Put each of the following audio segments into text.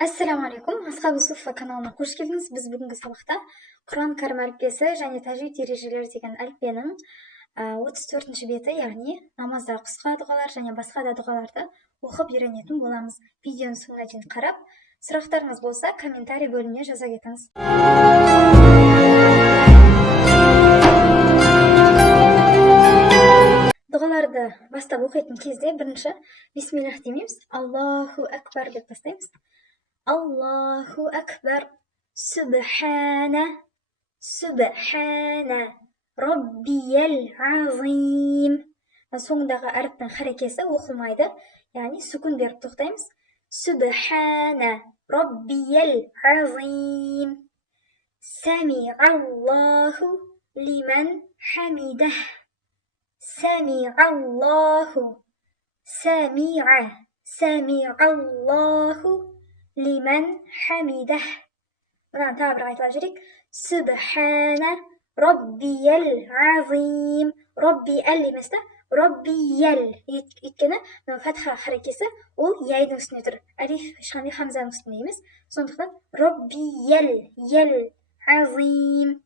Assalomu alaykum. Asxab Yusuf kanalına hoş geldiniz. Biz bugünkü sabahta Kur'an Karim әліппесі және тәжвид ережелері деген әліппенің 34-ші беті, яғни намазда қысқа дұғалар және басқа да дұғаларды оқып үйренетін боламыз. Видеоны соңына дейін қарап, сұрақтарыңыз болса комментарий бөліміне жаза кетіңіз. Дұғаларды бастап оқитын кезде бірінші бисмиллах демейміз, Аллаху акбар деп бастаймыз. Аллаху акбар, Субхана, Субхана, Раббиял азим. Соңындағы әріптің харекесі оқылмайды, яғни сүкін беріп тоқтаймыз. Субхана, Раббиял азим. Сами'аллаху лиман хамидах. Сами'аллаху, Сами'аллаху لمن حمده. Бұдан тағы бір айтылып жүрейік. Субхана Раббиял азим. Раббиял емес та, Раббиял. Өйткені фатха харекесі ол яйдың үстінде тұр. Алиф ешқандай хамзаның үстінде емес. Сондықтан Раббиял, ял азим.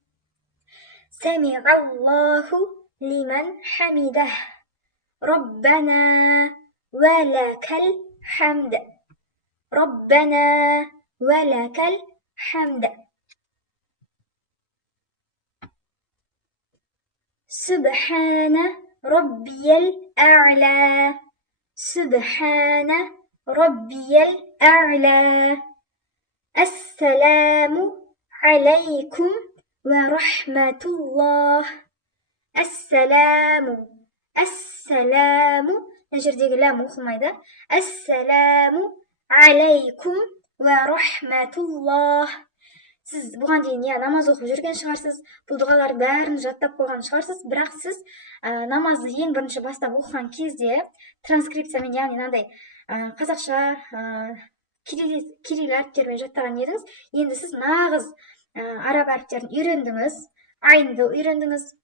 Сами'аллаху лиман хамидах. Раббана ва лакал хамд. ربنا ولك الحمد. سبحان ربي الأعلى. سبحان ربي الأعلى. السلام عليكم ورحمة الله. السلام، السلام نجرديك لام وخميدة. السلام عليكم ورحمة الله. Сіз бұған дейін намаз оқып жүрген шығарсыз, бұл дұғалар бәрін жаттап қойған шығарсыз, бірақ сіз намазды ең бірінші бастап оқыған кезде транскрипциямен, яғни мынандай қазақша кирилл әріптермен жаттаған едіңіз. Енді сіз нағыз араб әріптерін үйрендіңіз, айнды үйрендіңіз,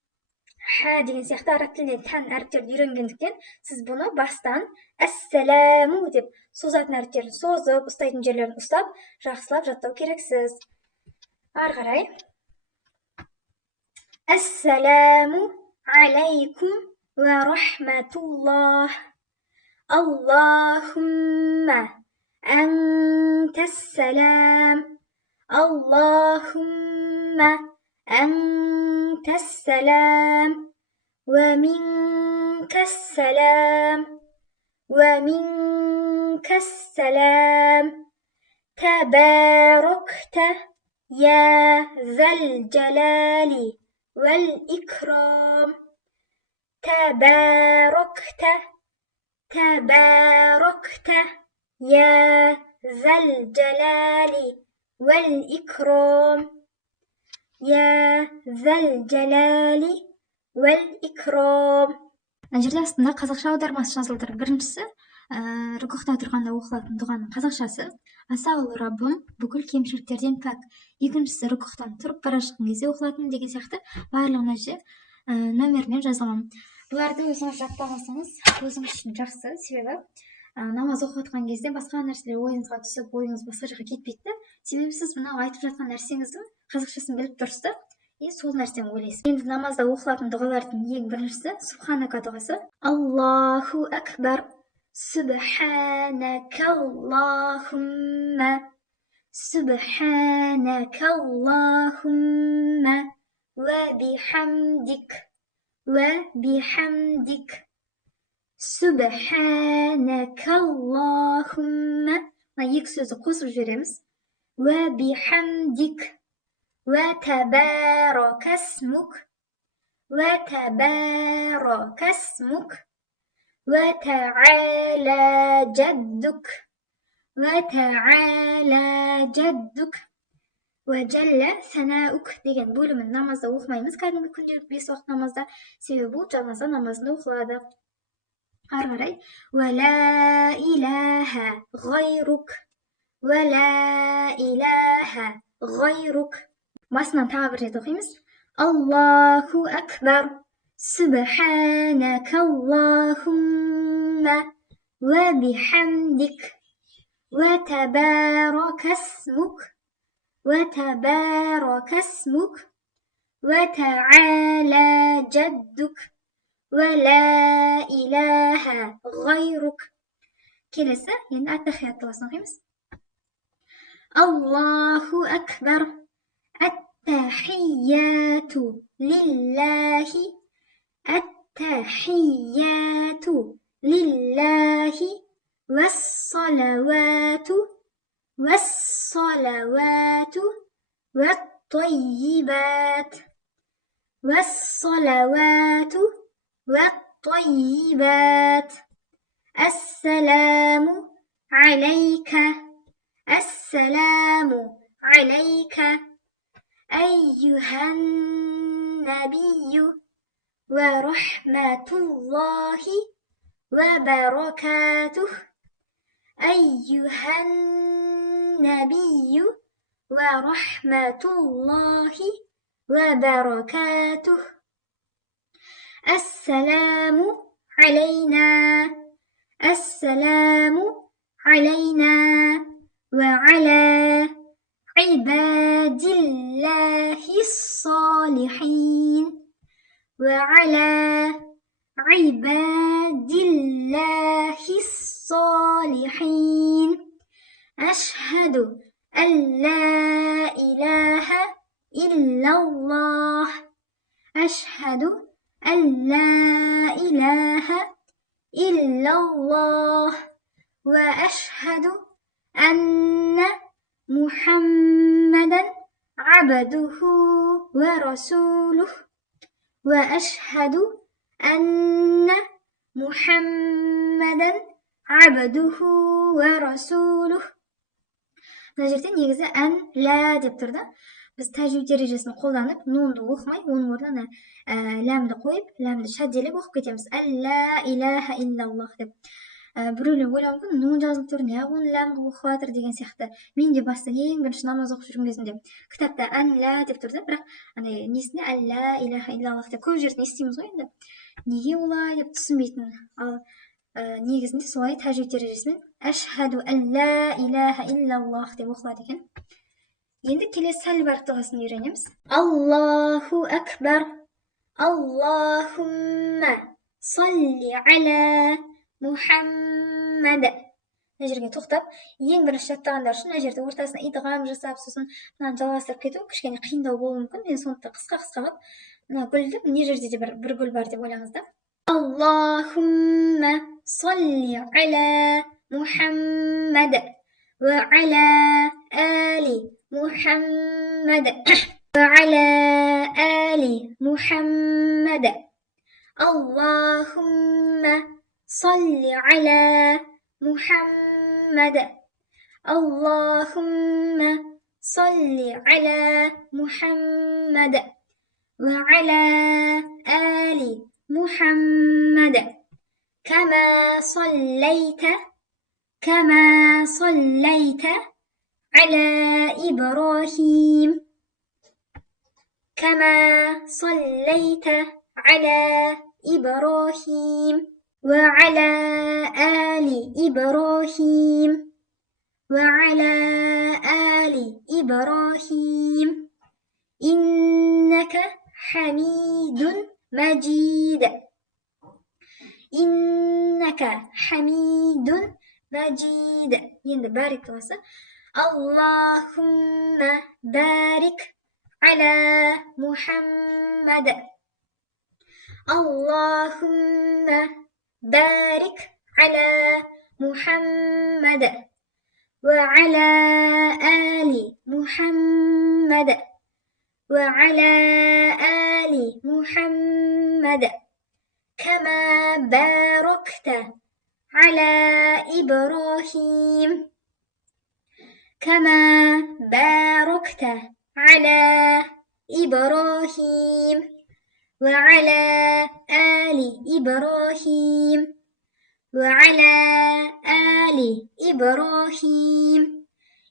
ха деген сияқты араб тілінен тән әріптерді үйренгендіктен сіз бұны бастан әссәләму деп созатын әріптерін созып, ұстайтын жерлерін ұстап, жақсылап жаттау керексіз. Ары қарай. Әссәләму алейкум ва рахматуллах. Аллахумма әнтәссәләм. Аллахумма әнтәссәләм. ومنك السلام ومنك السلام. تباركت يا ذا الجلال والإكرام. تباركت، تباركت يا ذا الجلال والإكرام. يا ذا الجلال والإكرام. Мына жерде астында қазақша аудармасы жазылып тұр. Біріншісі рүкүхта тұрғанда оқылатын дұғаның қазақшасы. Аса ұлы Раббым бүкіл кемшіліктерден пәк. Екіншісі рүкүхтан тұрып бара шыққан кезде оқылатын деген сияқты барлығы мына жерде нөмірмен жазылған. Бұларды өзіңіз жаттап алсаңыз өзіңіз үшін жақсы, себебі намаз оқып жатқан кезде басқа нәрселер ойыңызға түсіп, ойыңыз басқа жаққа кетпейді. Себебі сіз мынау айтып жатқан нәрсеңіздің қазақшасын біліп тұрсыз, сол нәрсені ойлайсыз. Енді намазда оқылатын дұғалардың ең біріншісі Субханака дұғасы. Аллаху акбар. Субханакаллахумма. Субханакаллахумма. Ва бихамдик. Ва бихамдик. Субханакаллахумма. Мына екі сөзді қосып жібереміз. Ва бихамдик. وتبارك اسمك. وتبارك اسمك. وتعالى جدك. وتعالى جدك. وجل ثناؤك деген бөлімін намазда оқымаймыз кәдімгі күнделік 5 уақыт намазда, себебі бұл жаназа намазында оқылады. Ары қарай. ولا إله غيرك. ولا إله غيرك. Басынан тағы бір рет оқимыз. Аллаху акбар. Субханакаллахумма ва бихамдик. وتبارك اسمك وتبارك اسمك وتعالى جدك ولا إله غيرك. كلاسة يعني التحيات خمس. الله أكبر. التحيات لله التحيات لله والصلوات والصلوات والطيبات والصلوات والطيبات. السلام عليك السلام عليك أيها النبي ورحمة الله وبركاته أيها النبي ورحمة الله وبركاته. السلام علينا السلام علينا وعلى عباد الله الصالحين وعلى عباد الله الصالحين. أشهد أن لا إله إلا الله أشهد أن لا إله إلا الله وأشهد أن محمدا عبده ورسوله وأشهد أن محمدا عبده ورسوله. мына жерде негізі ән лә деп тұрды. Біз тәжвид ережесін қолданып нунды оқымай оның орнына ләмді қойып ләмді шәдделеп оқып кетеміз. Әллә иляха иллаллах деп. Біреулер ойлауы мүмкін нун жазылып тұр, неғып оны ләм қылып оқып жатыр деген сияқты. Мен де баста ең бірінші намаз оқып жүрген кезімде кітапта ән лә деп тұрды, бірақ андай несінде әллә иляха иллаллах деп көп жерден естиміз ғой енді. Неге олай деп түсінбейтін. Ал негізінде солай тәжвид ережесімен әшһәду әллә иляха иллаллах деп оқылады екен. Енді келесі сәл барқ дұғасын үйренеміз. Аллаху акбар. Аллахумма салли аля Мухаммад. Мына жерге тоқтап, ең бірінші жаттағандар үшін мына жерде ортасына идғам жасап, сосын мынаны жалғастырып кету кішкене қиындау болуы мүмкін. Мен сондықтан қысқа қылып, мына гүлді мына жерде де бір гүл бар деп ойлаңыз да. Аллахумма салли аля Мухаммад ва аля али Мухаммад ва аля али Мухаммад. Аллахумма صل على محمد اللهم صل على محمد وعلى آل محمد كما صليت على إبراهيم كما صليت على إبراهيم وعلى آل إبراهيم وعلى آل إبراهيم إنك حميد مجيد إنك حميد مجيد. Енді бәрік дұғасы. اللهم بارك على محمد اللهم بارك على محمد وعلى آل محمد وعلى آل محمد كما باركت على إبراهيم كما باركت على إبراهيم وعلى آل إبراهيم وعلى آل إبراهيم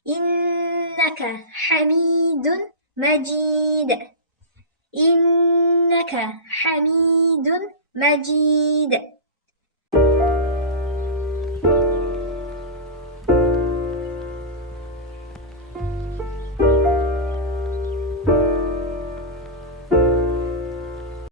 إنك حميد مجيد إنك حميد مجيد.